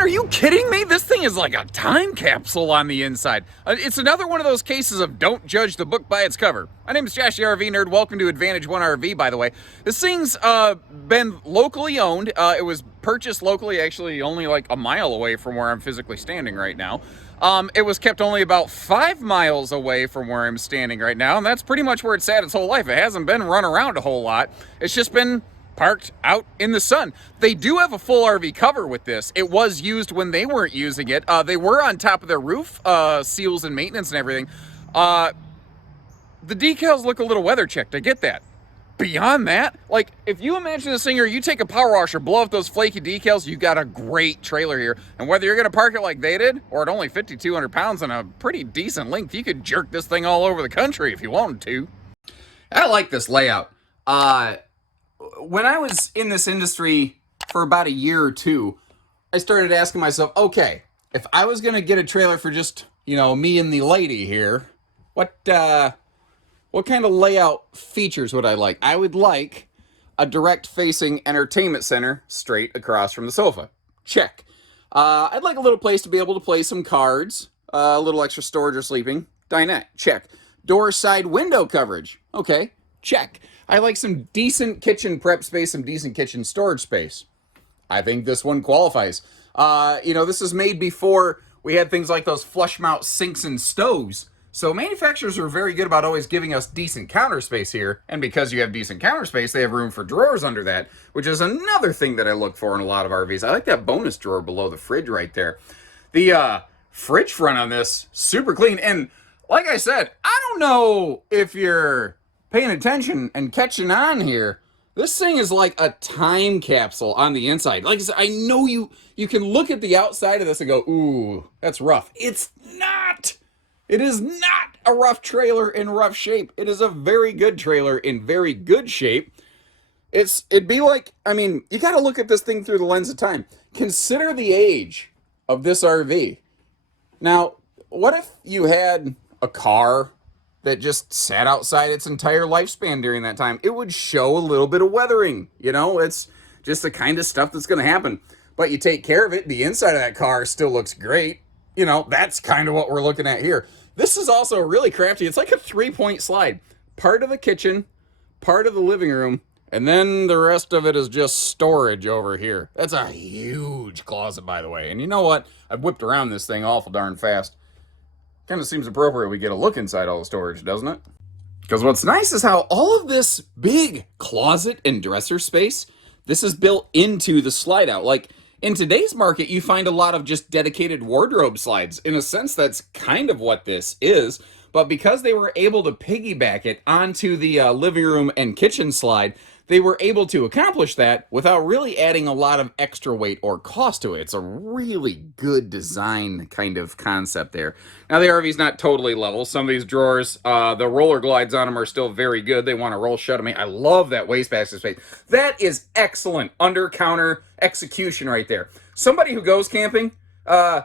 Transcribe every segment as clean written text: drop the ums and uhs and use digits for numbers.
man, are you kidding me? This thing is like a time capsule on the inside. It's another one of those cases of don't judge the book by its cover. My name is Josh the RV Nerd. Welcome to Advantage One RV, by the way. This thing's been locally owned. It was purchased locally, actually only like a mile away from where I'm physically standing right now. It was kept only about 5 miles away from where I'm standing right now, and that's pretty much where it's at its whole life. It hasn't been run around a whole lot. It's just been parked out in the sun. They do have a full RV cover with this. It was used when they weren't using it. They were on top of their roof, seals and maintenance and everything. The decals look a little weather checked, I get that. Beyond that, like, if you imagine this thing here, you take a power washer, blow off those flaky decals, you got a great trailer here. And whether you're gonna park it like they did, or at only 5,200 pounds and a pretty decent length, you could jerk this thing all over the country if you wanted to. I like this layout. When I was in this industry for about a year or two, I started asking myself, okay, if I was going to get a trailer for just, me and the lady here, what kind of layout features would I like? I would like a direct-facing entertainment center straight across from the sofa. Check. I'd like a little place to be able to play some cards, a little extra storage or sleeping. Dinette. Check. Door side window coverage. Okay. Check. I like some decent kitchen prep space, some decent kitchen storage space. I think this one qualifies. This is made before we had things like those flush mount sinks and stoves. So manufacturers are very good about always giving us decent counter space here. And because you have decent counter space, they have room for drawers under that, which is another thing that I look for in a lot of RVs. I like that bonus drawer below the fridge right there. The fridge front on this, super clean. And like I said, I don't know if you're paying attention and catching on here. This thing is like a time capsule on the inside. Like I said, I know you can look at the outside of this and go, ooh, that's rough. It's not. It is not a rough trailer in rough shape. It is a very good trailer in very good shape. It'd be like, you got to look at this thing through the lens of time. Consider the age of this RV. Now, what if you had a car that just sat outside its entire lifespan during that time? It would show a little bit of weathering. It's just the kind of stuff that's going to happen. But you take care of it, the inside of that car still looks great. That's kind of what we're looking at here. This is also really crafty. It's like a 3-point slide. Part of the kitchen, part of the living room, and then the rest of it is just storage over here. That's a huge closet, by the way. And you know what? I've whipped around this thing awful darn fast. Kind of seems appropriate we get a look inside all the storage, doesn't it? Because what's nice is how all of this big closet and dresser space, this is built into the slide out. Like, in today's market, you find a lot of just dedicated wardrobe slides. In a sense, that's kind of what this is. But because they were able to piggyback it onto the living room and kitchen slide, they were able to accomplish that without really adding a lot of extra weight or cost to it. It's a really good design kind of concept there. Now, the RV's not totally level. Some of these drawers, the roller glides on them are still very good. They want to roll shut. I love that wastebasket space. That is excellent under-counter execution right there. Somebody who goes camping, I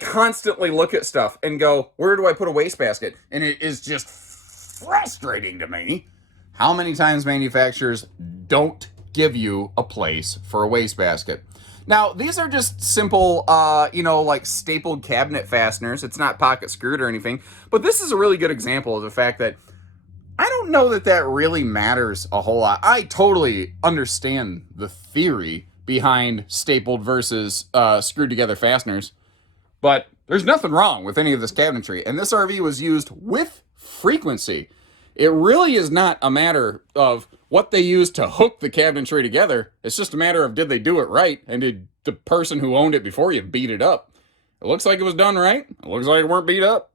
constantly look at stuff and go, where do I put a wastebasket? And it is just frustrating to me how many times manufacturers don't give you a place for a wastebasket. Now, these are just simple, like stapled cabinet fasteners. It's not pocket screwed or anything. But this is a really good example of the fact that I don't know that really matters a whole lot. I totally understand the theory behind stapled versus screwed together fasteners. But there's nothing wrong with any of this cabinetry. And this RV was used with frequency. It really is not a matter of what they used to hook the cabinetry together. It's just a matter of, did they do it right? And did the person who owned it before you beat it up? It looks like it was done right. It looks like it weren't beat up.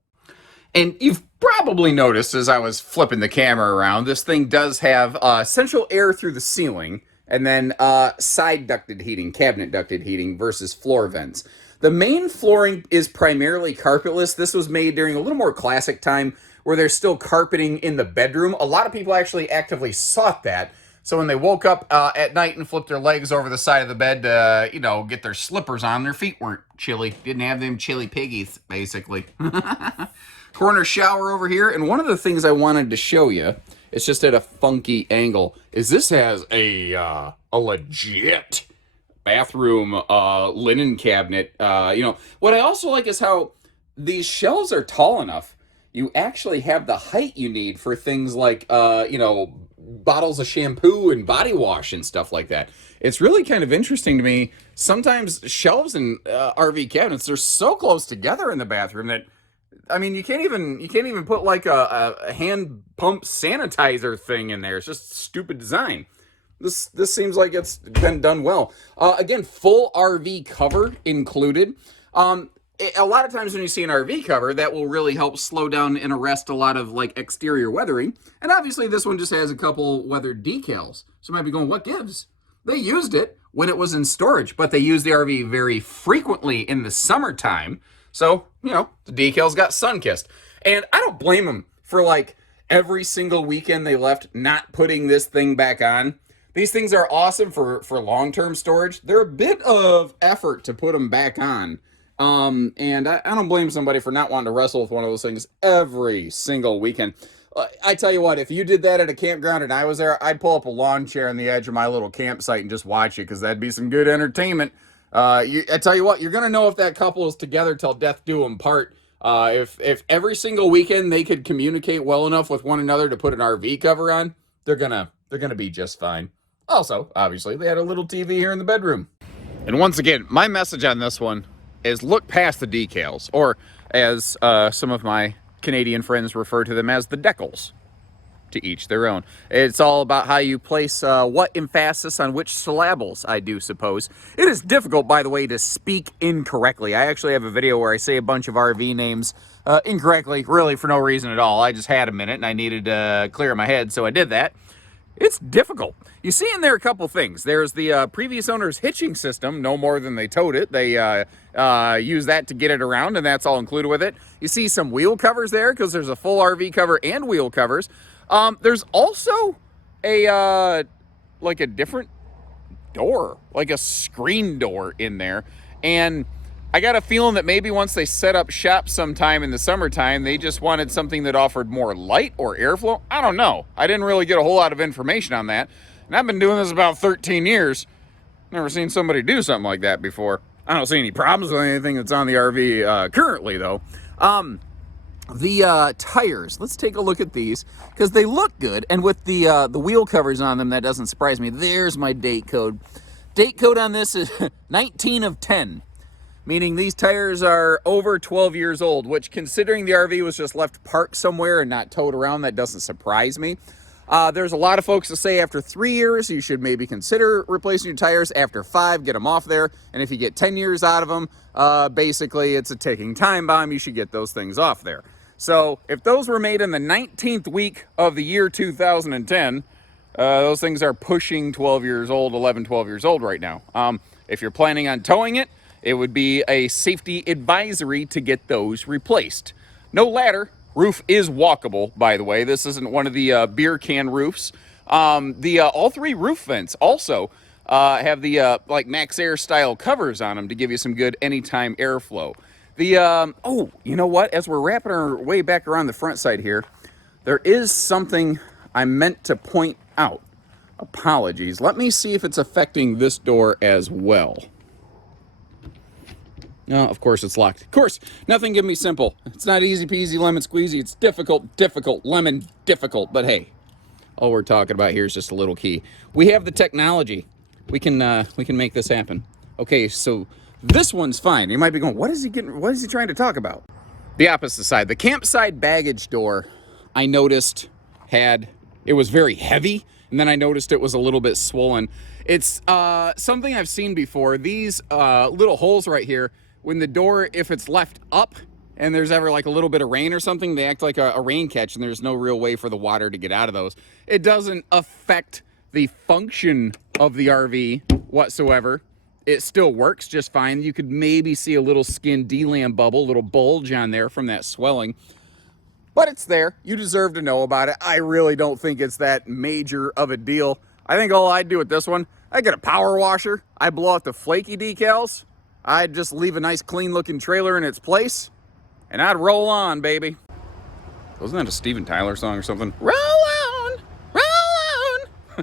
And you've probably noticed as I was flipping the camera around, this thing does have central air through the ceiling and then side ducted heating, cabinet ducted heating versus floor vents. The main flooring is primarily carpetless. This was made during a little more classic time where there's still carpeting in the bedroom. A lot of people actually actively sought that. So when they woke up at night and flipped their legs over the side of the bed to, get their slippers on, their feet weren't chilly. Didn't have them chilly piggies, basically. Corner shower over here. And one of the things I wanted to show you, it's just at a funky angle, is this has a legit bathroom linen cabinet. You know, what I also like is how these shelves are tall enough. You actually have the height you need for things like, you know, bottles of shampoo and body wash and stuff like that. It's really kind of interesting to me. Sometimes shelves in RV cabinets, they're so close together in the bathroom that, I mean, you can't even put like a hand pump sanitizer thing in there. It's just stupid design. This seems like it's been done well. Again, full RV cover included. A lot of times when you see an RV cover, that will really help slow down and arrest a lot of like exterior weathering. And obviously this one just has a couple weathered decals. So you might be going, what gives? They used it when it was in storage, but they use the RV very frequently in the summertime. So, you know, the decals got sun-kissed. And I don't blame them for like every single weekend they left not putting this thing back on. These things are awesome for long-term storage. They're a bit of effort to put them back on. And I don't blame somebody for not wanting to wrestle with one of those things every single weekend. I tell you what, if you did that at a campground and I was there, I'd pull up a lawn chair on the edge of my little campsite and just watch it, because that'd be some good entertainment. I tell you what, you're going to know if that couple is together till death do them part. If every single weekend they could communicate well enough with one another to put an RV cover on, they're gonna be just fine. Also, obviously, they had a little TV here in the bedroom. And once again, my message on this one is look past the decals, or as some of my Canadian friends refer to them as the decals. To each their own. It's all about how you place what emphasis on which syllables, I do suppose. It is difficult, by the way, to speak incorrectly. I actually have a video where I say a bunch of RV names incorrectly, really for no reason at all. I just had a minute and I needed to clear my head, so I did that. It's difficult. You see in there a couple things. There's the previous owner's hitching system, no more than they towed it. They use that to get it around, and that's all included with it. You see some wheel covers there, because there's a full RV cover and wheel covers. There's also a like a different door, like a screen door in there. And I got a feeling that maybe once they set up shop sometime in the summertime, they just wanted something that offered more light or airflow. I don't know. I didn't really get a whole lot of information on that. And I've been doing this about 13 years. Never seen somebody do something like that before. I don't see any problems with anything that's on the RV currently, though. The tires, let's take a look at these, because they look good, and with the wheel covers on them, that doesn't surprise me. There's my date code. Date code on this is 19 of 10, meaning these tires are over 12 years old, which, considering the RV was just left parked somewhere and not towed around, that doesn't surprise me. There's a lot of folks that say after 3 years, you should maybe consider replacing your tires. After 5, get them off there. And if you get 10 years out of them, basically it's a ticking time bomb. You should get those things off there. So if those were made in the 19th week of the year 2010, those things are pushing 12 years old, 11, 12 years old right now. If you're planning on towing it, it would be a safety advisory to get those replaced. No ladder. Roof is walkable, by the way. This isn't one of the beer can roofs. All 3 roof vents also have the like Max Air style covers on them to give you some good anytime airflow. Oh, you know what? As we're wrapping our way back around the front side here, there is something I meant to point out. Apologies. Let me see if it's affecting this door as well. No, of course it's locked. Of course, nothing can be simple. It's not easy peasy lemon squeezy. It's difficult, lemon difficult. But hey, all we're talking about here is just a little key. We have the technology. We can make this happen. Okay, so this one's fine. You might be going, what is he trying to talk about? The opposite side, the campsite baggage door, I noticed it was very heavy, and then I noticed it was a little bit swollen. It's something I've seen before. These little holes right here, when the door, if it's left up and there's ever like a little bit of rain or something, they act like a rain catch, and there's no real way for the water to get out of those. It doesn't affect the function of the RV whatsoever. It still works just fine. You could maybe see a little skin DLAM bubble, a little bulge on there from that swelling. But it's there. You deserve to know about it. I really don't think it's that major of a deal. I think all I'd do with this one, I'd get a power washer. I'd blow out the flaky decals. I'd just leave a nice clean looking trailer in its place. And I'd roll on, baby. Wasn't that a Steven Tyler song or something? Roll on, roll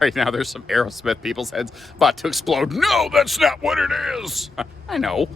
Right now, there's some Aerosmith people's heads about to explode. No, that's not what it is. I know.